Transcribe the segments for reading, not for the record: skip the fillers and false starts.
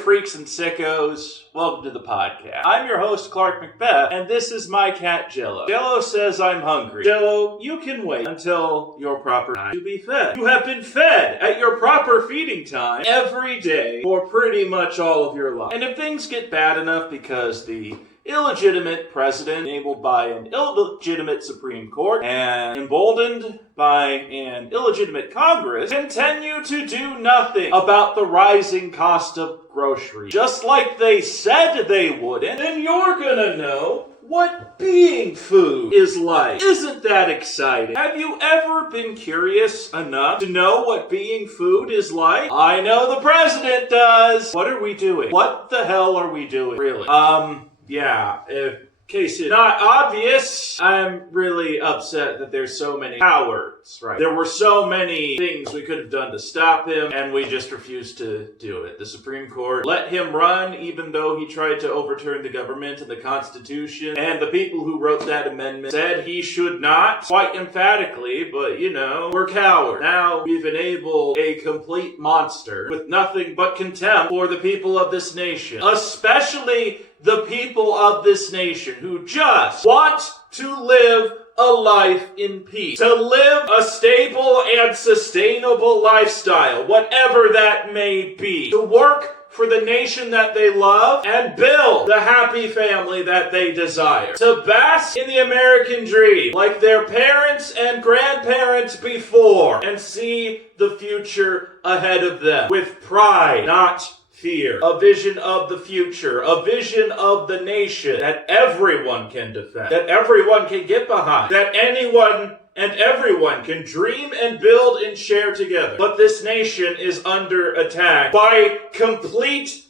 freaks and sickos. Welcome to the podcast. I'm your host, Clark Macbeth, and this is my cat, Jello. Jello says I'm hungry. Jello, you can wait until your proper time to be fed. You have been fed at your proper feeding time every day for pretty much all of your life. And if things get bad enough because the illegitimate president, enabled by an illegitimate Supreme Court, and emboldened by an illegitimate Congress, continue to do nothing about the rising cost of groceries, just like they said they wouldn't, then you're gonna know what being food is like. Isn't that exciting? Have you ever been curious enough to know what being food is like? I know the president does. What are we doing? What the hell are we doing? Really? Yeah, in case it's not obvious, I'm really upset that there's so many cowards, right? There were so many things we could have done to stop him, and we just refused to do it. The Supreme Court let him run, even though he tried to overturn the government and the Constitution, and the people who wrote that amendment said he should not, quite emphatically, but, we're cowards. Now we've enabled a complete monster with nothing but contempt for the people of this nation, especially the people of this nation who just want to live a life in peace, to live a stable and sustainable lifestyle, whatever that may be, to work for the nation that they love and build the happy family that they desire, to bask in the American dream like their parents and grandparents before, and see the future ahead of them with pride, not fear. A vision of the future, a vision of the nation that everyone can defend, that everyone can get behind, that anyone and everyone can dream and build and share together. But this nation is under attack by complete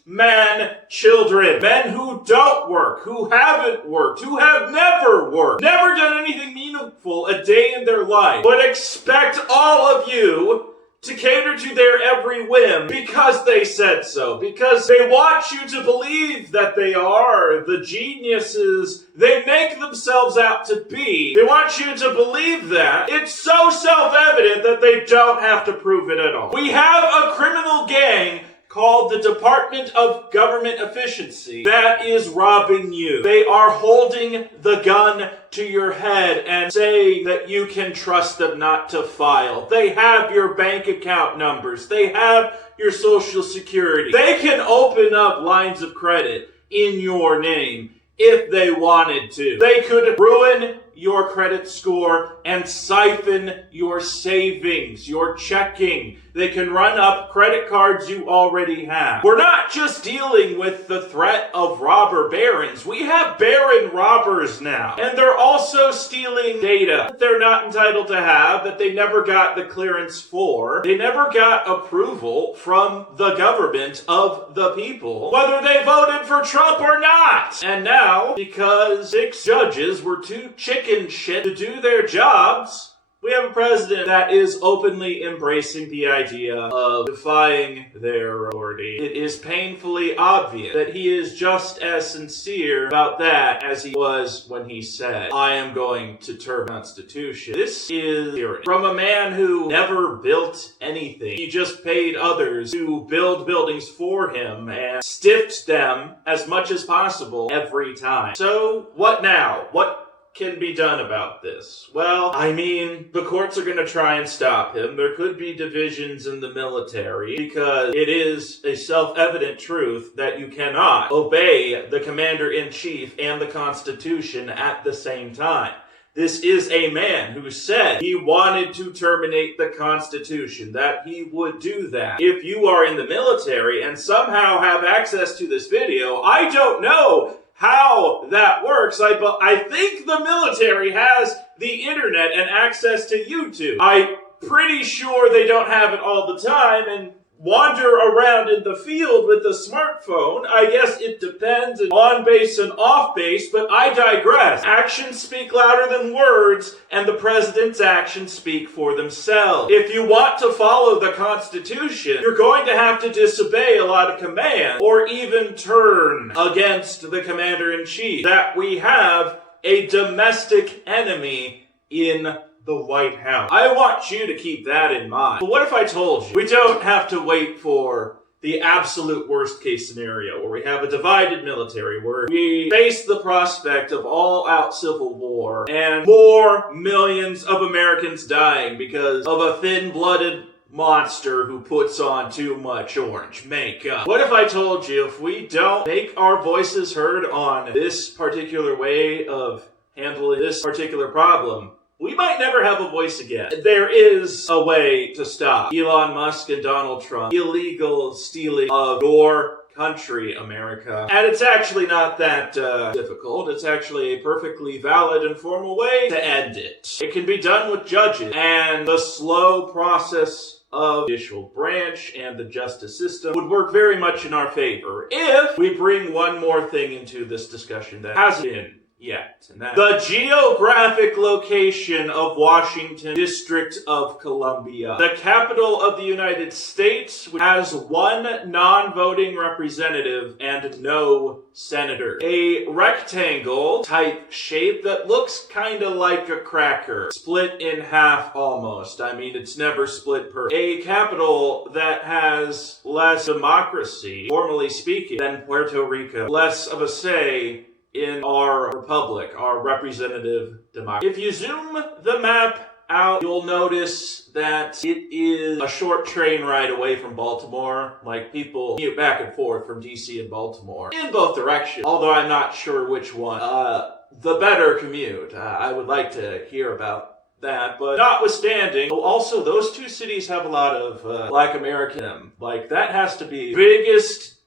children. Men who don't work, who haven't worked, who have never worked, never done anything meaningful a day in their life, but expect all of you to cater to their every whim because they said so, because they want you to believe that they are the geniuses they make themselves out to be. They want you to believe that. It's so self-evident that they don't have to prove it at all. We have a criminal gang called the Department of Government Efficiency that is robbing you. They are holding the gun to your head and saying that you can trust them not to file. They have your bank account numbers. They have your social security. They can open up lines of credit in your name if they wanted to. They could ruin your credit score and siphon your savings, your checking. They can run up credit cards you already have. We're not just dealing with the threat of robber barons. We have baron robbers now. And they're also stealing data that they're not entitled to have, that they never got the clearance for. They never got approval from the government of the people, whether they voted for Trump or not. And now, because 6 judges were too chicken shit to do their jobs, we have a president that is openly embracing the idea of defying their authority. It is painfully obvious that he is just as sincere about that as he was when he said, I am going to turn the Constitution. This is tyranny. From a man who never built anything. He just paid others to build buildings for him and stiffed them as much as possible every time. So, what now? What can be done about this? Well, the courts are going to try and stop him. There could be divisions in the military because it is a self-evident truth that you cannot obey the commander-in-chief and the Constitution at the same time. This is a man who said he wanted to terminate the Constitution, that he would do that. If you are in the military and somehow have access to this video, I don't know how that works. I think the military has the internet and access to YouTube. I'm pretty sure they don't have it all the time and wander around in the field with a smartphone. I guess it depends on base and off base, but I digress. Actions speak louder than words, and the president's actions speak for themselves. If you want to follow the Constitution, you're going to have to disobey a lot of commands, or even turn against the commander-in-chief. That we have a domestic enemy in the White House. I want you to keep that in mind. But what if I told you we don't have to wait for the absolute worst case scenario, where we have a divided military, where we face the prospect of all-out civil war and more millions of Americans dying because of a thin-blooded monster who puts on too much orange makeup. What if I told you if we don't make our voices heard on this particular way of handling this particular problem, we might never have a voice again. There is a way to stop Elon Musk and Donald Trump illegal stealing of your country, America. And it's actually not that difficult. It's actually a perfectly valid and formal way to end it. It can be done with judges, and the slow process of the judicial branch and the justice system would work very much in our favor if we bring one more thing into this discussion that hasn't been yet, and that's the geographic location of Washington, District of Columbia, the capital of the United States, which has one non-voting representative and no senator. A rectangle type shape that looks kind of like a cracker, split in half almost. I mean, it's never split per. A capital that has less democracy, formally speaking, than Puerto Rico. Less of a say in our republic, our representative democracy. If you zoom the map out, you'll notice that it is a short train ride away from Baltimore. Like, people commute back and forth from DC and Baltimore in both directions, although I'm not sure which one. The better commute. I would like to hear about that, but notwithstanding, also those two cities have a lot of Black American. Like, that has to be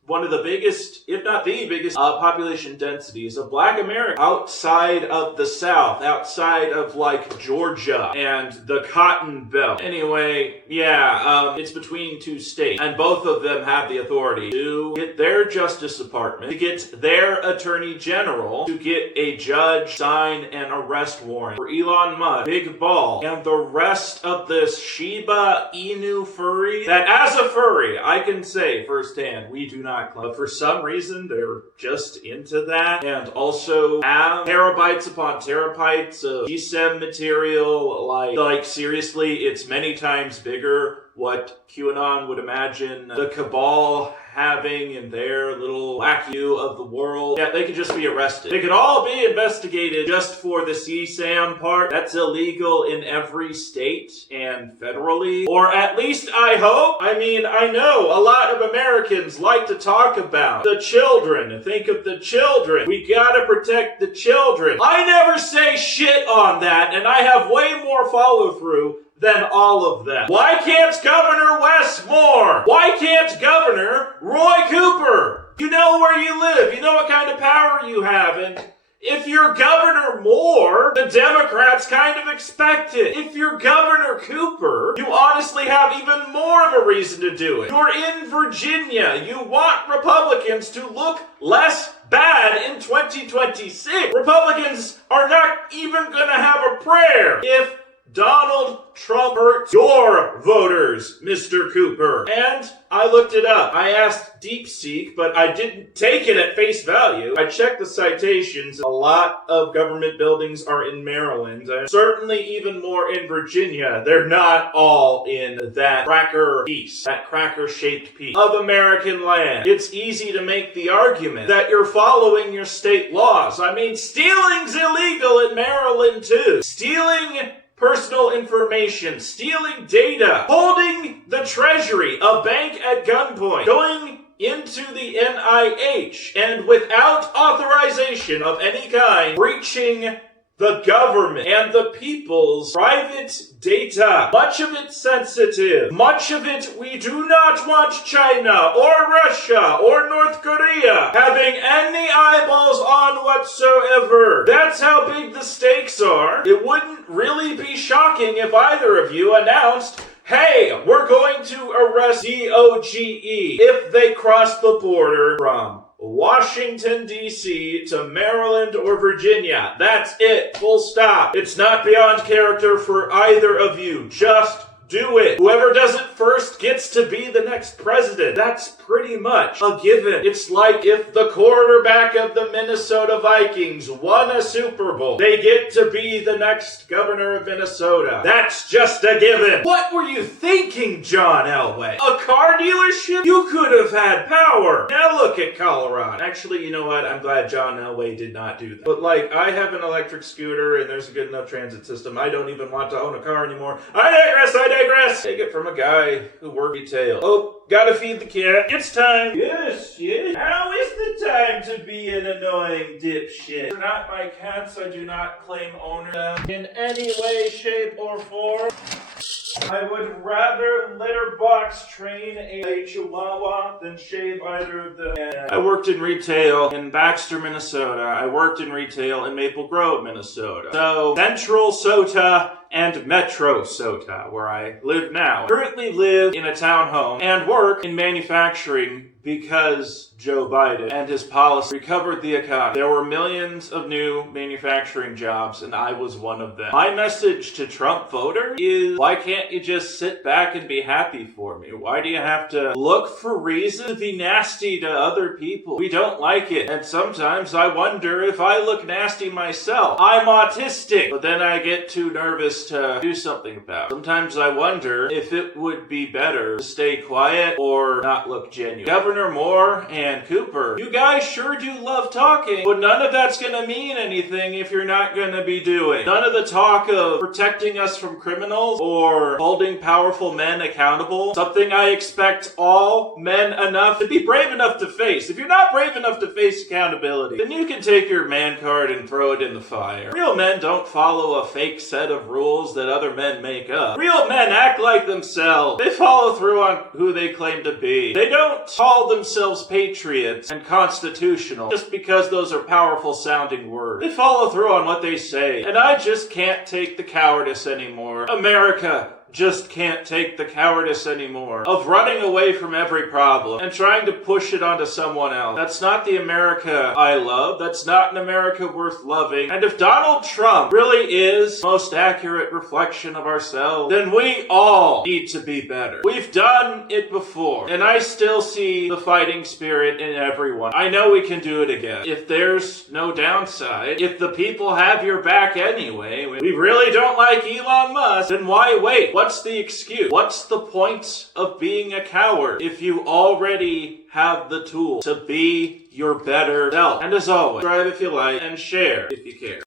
one of the biggest, if not the biggest, population densities of Black America outside of the South, outside of, like, Georgia and the Cotton Belt. Anyway, yeah, it's between two states, and both of them have the authority to get their Justice Department, to get their Attorney General, to get a judge sign an arrest warrant for Elon Musk, Big Ball, and the rest of this Shiba Inu furry, that as a furry, I can say firsthand, we do not. But for some reason, they're just into that, and also have terabytes upon terabytes of GSM material. Like seriously, it's many times bigger what QAnon would imagine the cabal having in their little black view of the world. Yeah, they could just be arrested. They could all be investigated just for the CSAM part. That's illegal in every state and federally. Or at least I hope. I mean, I know a lot of Americans like to talk about the children. Think of the children. We gotta protect the children. I never say shit on that, and I have way more follow-through than all of them. Why can't Governor Wes Moore? Why can't Governor Roy Cooper? You know where you live. You know what kind of power you have. And if you're Governor Moore, the Democrats kind of expect it. If you're Governor Cooper, you honestly have even more of a reason to do it. You're in Virginia. You want Republicans to look less bad in 2026. Republicans are not even going to have a prayer if Donald Trump hurts your voters, Mr. Cooper. And I looked it up. I asked DeepSeek, but I didn't take it at face value. I checked the citations. A lot of government buildings are in Maryland, and certainly even more in Virginia. They're not all in that cracker piece, that cracker-shaped piece of American land. It's easy to make the argument that you're following your state laws. I mean, stealing's illegal in Maryland, too. Stealing personal information, stealing data, holding the treasury, a bank at gunpoint, going into the NIH, and without authorization of any kind, breaching the government and the people's private data. Much of it sensitive. Much of it we do not want China or Russia or North Korea having any eyeballs on whatsoever. That's how big the stakes are. It wouldn't really be shocking if either of you announced, hey, we're going to arrest D.O.G.E. if they cross the border from Washington, D.C. to Maryland or Virginia. That's it. Full stop. It's not beyond character for either of you. Just do it. Whoever does it first gets to be the next president. That's pretty much a given. It's like if the quarterback of the Minnesota Vikings won a Super Bowl, they get to be the next governor of Minnesota. That's just a given. What were you thinking, John Elway? A car dealership? You could have had power. Now look at Colorado. Actually, you know what? I'm glad John Elway did not do that. But like, I have an electric scooter and there's a good enough transit system. I don't even want to own a car anymore. I digress. Take it from a guy who worked retail. Oh, gotta feed the cat. It's time. Yes. Now is the time to be an annoying dipshit. They're not my cats. I do not claim ownership in any way, shape, or form. I would rather litter box train a chihuahua than shave either of them. I worked in retail in Baxter, Minnesota. I worked in retail in Maple Grove, Minnesota. So, Central Sota and Metro Sota, where I live now. Currently live in a townhome and work in manufacturing because Joe Biden and his policy recovered the economy. There were millions of new manufacturing jobs, and I was one of them. My message to Trump voters is, why can't you just sit back and be happy for me? Why do you have to look for reason to be nasty to other people? We don't like it, and sometimes I wonder if I look nasty myself. I'm autistic, but then I get too nervous to do something about it. Sometimes I wonder if it would be better to stay quiet or not look genuine. Governor Moore and Cooper, you guys sure do love talking, but none of that's gonna mean anything if you're not gonna be doing. None of the talk of protecting us from criminals or holding powerful men accountable, something I expect all men enough to be brave enough to face. If you're not brave enough to face accountability, then you can take your man card and throw it in the fire. Real men don't follow a fake set of rules that other men make up. Real men act like themselves. They follow through on who they claim to be. They don't call themselves patriots and constitutional just because those are powerful sounding words. They follow through on what they say. And I just can't take the cowardice anymore. America just can't take the cowardice anymore of running away from every problem and trying to push it onto someone else. That's not the America I love. That's not an America worth loving. And if Donald Trump really is the most accurate reflection of ourselves, then we all need to be better. We've done it before, and I still see the fighting spirit in everyone. I know we can do it again. If there's no downside, if the people have your back anyway, we really don't like Elon Musk, then why wait? What's the excuse? What's the point of being a coward if you already have the tools to be your better self? And as always, subscribe if you like and share if you care.